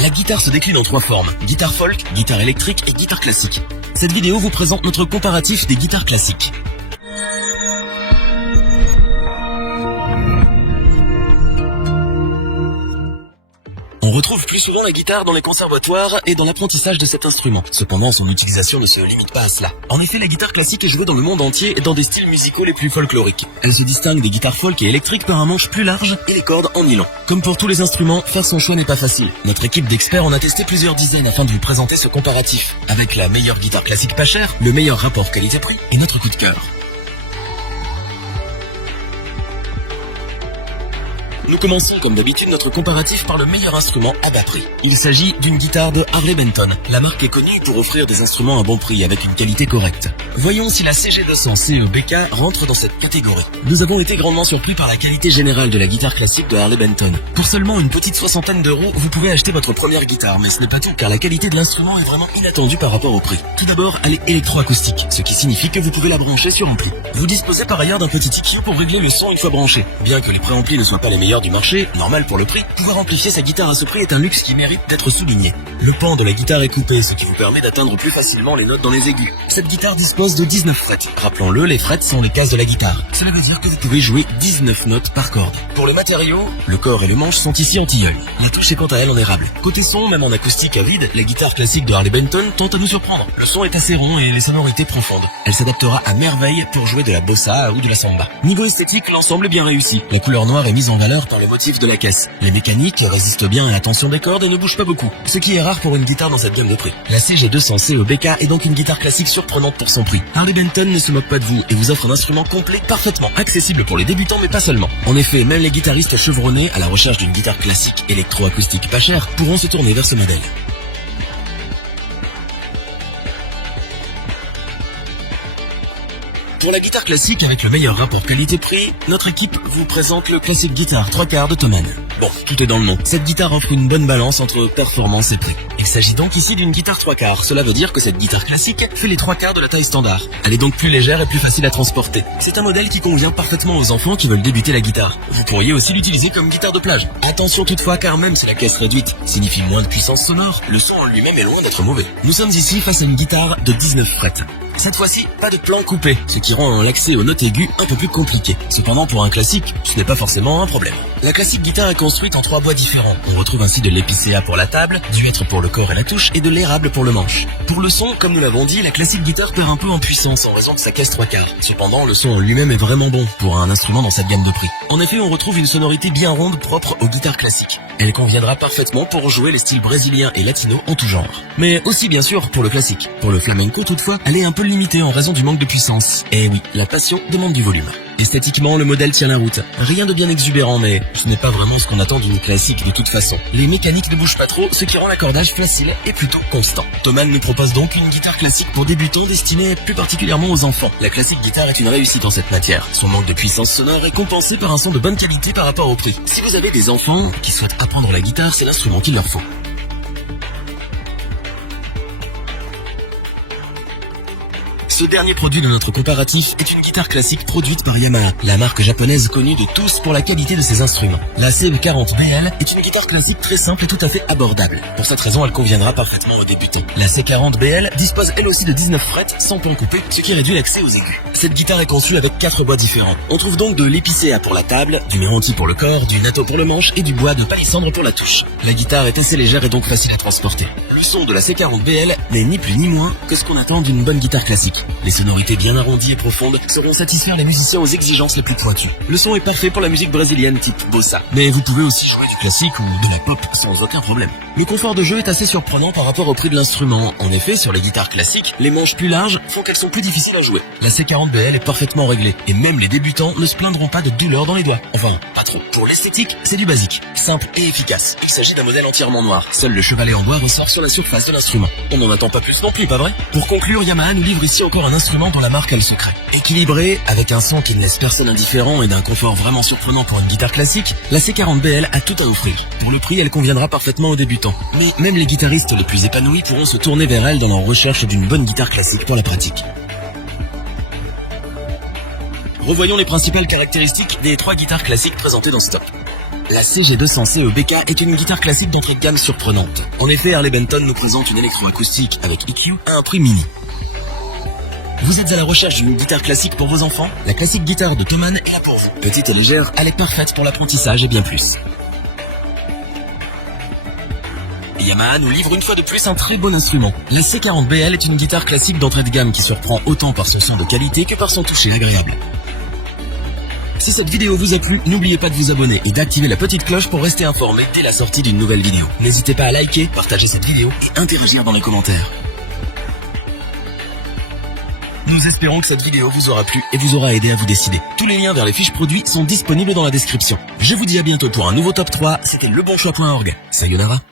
La guitare se décline en 3 formes, guitare folk, guitare électrique et guitare classique. Cette vidéo vous présente notre comparatif des guitares classiques. On retrouve plus souvent la guitare dans les conservatoires et dans l'apprentissage de cet instrument. Cependant, son utilisation ne se limite pas à cela. En effet, la guitare classique est jouée dans le monde entier et dans des styles musicaux les plus folkloriques. Elle se distingue des guitares folk et électriques par un manche plus large et les cordes en nylon. Comme pour tous les instruments, faire son choix n'est pas facile. Notre équipe d'experts en a testé plusieurs dizaines afin de vous présenter ce comparatif. Avec la meilleure guitare classique pas chère, le meilleur rapport qualité-prix et notre coup de cœur. Nous commençons comme d'habitude notre comparatif par le meilleur instrument à bas prix. Il s'agit d'une guitare de Harley Benton. La marque est connue pour offrir des instruments à bon prix avec une qualité correcte. Voyons si la CG200 CE-BK rentre dans cette catégorie. Nous avons été grandement surpris par la qualité générale de la guitare classique de Harley Benton. Pour seulement une petite soixantaine d'euros, vous pouvez acheter votre première guitare, mais ce n'est pas tout car la qualité de l'instrument est vraiment inattendue par rapport au prix. Tout d'abord, elle est électroacoustique, ce qui signifie que vous pouvez la brancher sur ampli. Vous disposez par ailleurs d'un petit EQ pour régler le son une fois branché. Bien que les préamplis ne soient pas les meilleurs du marché, normal pour le prix, pouvoir amplifier sa guitare à ce prix est un luxe qui mérite d'être souligné. Le pan de la guitare est coupé, ce qui vous permet d'atteindre plus facilement les notes dans les aigus. Cette guitare dispose de 19 frettes. Rappelons-le, les frettes sont les cases de la guitare. Cela veut dire que vous pouvez jouer 19 notes par corde. Pour le matériau, le corps et le manche sont ici en tilleul. La touche est quant à elle en érable. Côté son, même en acoustique à vide, la guitare classique de Harley Benton tente à nous surprendre. Le son est assez rond et les sonorités profondes. Elle s'adaptera à merveille pour jouer de la bossa ou de la samba. Niveau esthétique, l'ensemble est bien réussi. La couleur noire est mise en valeur par le motif de la caisse. Les mécaniques résistent bien à la tension des cordes et ne bougent pas beaucoup, ce qui est rare pour une guitare dans cette gamme de prix. La CG200 CE-BK est donc une guitare classique surprenante pour son prix. Harley Benton ne se moque pas de vous et vous offre un instrument complet parfaitement accessible pour les débutants mais pas seulement. En effet, même les guitaristes chevronnés à la recherche d'une guitare classique électroacoustique pas chère pourront se tourner vers ce modèle. Pour la guitare classique avec le meilleur rapport qualité-prix, notre équipe vous présente le Classic Guitar 3/4 de Thomann. Bon, tout est dans le nom. Cette guitare offre une bonne balance entre performance et prix. Il s'agit donc ici d'une guitare 3/4. Cela veut dire que cette guitare classique fait les 3/4 de la taille standard. Elle est donc plus légère et plus facile à transporter. C'est un modèle qui convient parfaitement aux enfants qui veulent débuter la guitare. Vous pourriez aussi l'utiliser comme guitare de plage. Attention toutefois car même si la caisse réduite signifie moins de puissance sonore, le son en lui-même est loin d'être mauvais. Nous sommes ici face à une guitare de 19 frettes. Cette fois-ci, pas de plan coupé, ce qui rend l'accès aux notes aiguës un peu plus compliqué. Cependant, pour un classique, ce n'est pas forcément un problème. La classique guitare est construite en 3 bois différents. On retrouve ainsi de l'épicéa pour la table, du hêtre pour le corps et la touche, et de l'érable pour le manche. Pour le son, comme nous l'avons dit, la classique guitare perd un peu en puissance en raison de sa caisse 3/4. Cependant, le son en lui-même est vraiment bon pour un instrument dans cette gamme de prix. En effet, on retrouve une sonorité bien ronde propre aux guitares classiques. Elle conviendra parfaitement pour jouer les styles brésiliens et latinos en tout genre. Mais aussi bien sûr pour le classique. Pour le flamenco toutefois, elle est un peu limitée en raison du manque de puissance. Et oui, la passion demande du volume. Esthétiquement, le modèle tient la route. Rien de bien exubérant, mais ce n'est pas vraiment ce qu'on attend d'une classique de toute façon. Les mécaniques ne bougent pas trop, ce qui rend l'accordage facile et plutôt constant. Thomann nous propose donc une guitare classique pour débutants destinée plus particulièrement aux enfants. La classique guitare est une réussite en cette matière. Son manque de puissance sonore est compensé par un son de bonne qualité par rapport au prix. Si vous avez des enfants qui souhaitent apprendre la guitare, c'est l'instrument qu'il leur faut. Ce dernier produit de notre comparatif est une guitare classique produite par Yamaha, la marque japonaise connue de tous pour la qualité de ses instruments. La C40BL est une guitare classique très simple et tout à fait abordable. Pour cette raison, elle conviendra parfaitement aux débutants. La C40BL dispose elle aussi de 19 frettes sans plan coupé, ce qui réduit l'accès aux aigus. Cette guitare est conçue avec 4 bois différents. On trouve donc de l'épicéa pour la table, du méranti pour le corps, du natto pour le manche et du bois de palissandre pour la touche. La guitare est assez légère et donc facile à transporter. Le son de la C40BL n'est ni plus ni moins que ce qu'on attend d'une bonne guitare classique. Les sonorités bien arrondies et profondes sauront satisfaire les musiciens aux exigences les plus pointues. Le son est parfait pour la musique brésilienne type bossa, mais vous pouvez aussi jouer du classique ou de la pop sans aucun problème. Le confort de jeu est assez surprenant par rapport au prix de l'instrument. En effet, sur les guitares classiques, les manches plus larges font qu'elles sont plus difficiles à jouer. La C40BL est parfaitement réglée, et même les débutants ne se plaindront pas de douleur dans les doigts. Enfin, pas trop. Pour l'esthétique, c'est du basique, simple et efficace. Il s'agit d'un modèle entièrement noir. Seul le chevalet en bois ressort sur la surface de l'instrument. On n'en attend pas plus non plus, pas vrai? Pour conclure, Yamaha nous livre ici encore un instrument dont la marque a le secret. Équilibré, avec un son qui ne laisse personne indifférent et d'un confort vraiment surprenant pour une guitare classique, la C40BL a tout à offrir. Pour le prix, elle conviendra parfaitement aux débutants. Mais même les guitaristes les plus épanouis pourront se tourner vers elle dans leur recherche d'une bonne guitare classique pour la pratique. Revoyons les principales caractéristiques des 3 guitares classiques présentées dans ce top. La CG200 CEBK est une guitare classique d'entrée de gamme surprenante. En effet, Harley Benton nous présente une électroacoustique avec EQ à un prix mini. Vous êtes à la recherche d'une guitare classique pour vos enfants? La classique guitare de Thomann est là pour vous. Petite et légère, elle est parfaite pour l'apprentissage et bien plus. Yamaha nous livre une fois de plus un très bon instrument. La C40BL est une guitare classique d'entrée de gamme qui surprend autant par son son de qualité que par son toucher agréable. Si cette vidéo vous a plu, n'oubliez pas de vous abonner et d'activer la petite cloche pour rester informé dès la sortie d'une nouvelle vidéo. N'hésitez pas à liker, partager cette vidéo et interagir dans les commentaires. Nous espérons que cette vidéo vous aura plu et vous aura aidé à vous décider. Tous les liens vers les fiches produits sont disponibles dans la description. Je vous dis à bientôt pour un nouveau top 3, c'était lebonchoix.org. Sayonara.